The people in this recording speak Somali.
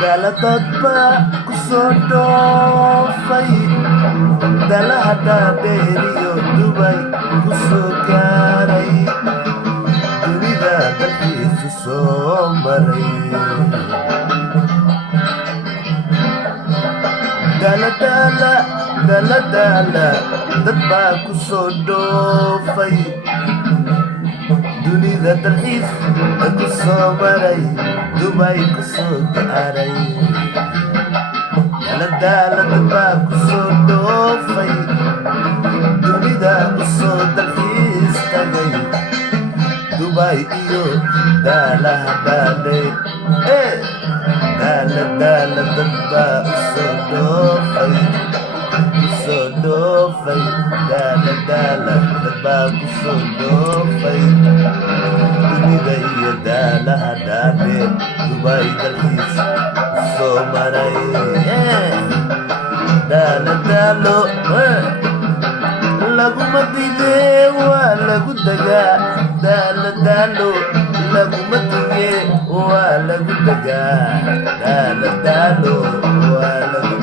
Galatad ba kusodofay dalahada dheeriyo Dubai kusoo gaaray dunida dalkiisu soo maray daladala dad baa kusoo dhoofay dunida dalxiis kusoo maray Dubai kusoo gaaray daladala dad baa kusoo dhoofay dunida kusoo dalxiis tagay Dubai iyo dalahadale daladala dad baa usoo dhoofay daladala dad baa kusoo dhoofay dunida iyo dalahadale Dubai dalxiis soo maray daladalo laguma dige waa lagu dagaa daladalo laguma dige waa lagu dagaa daladalo waa lagu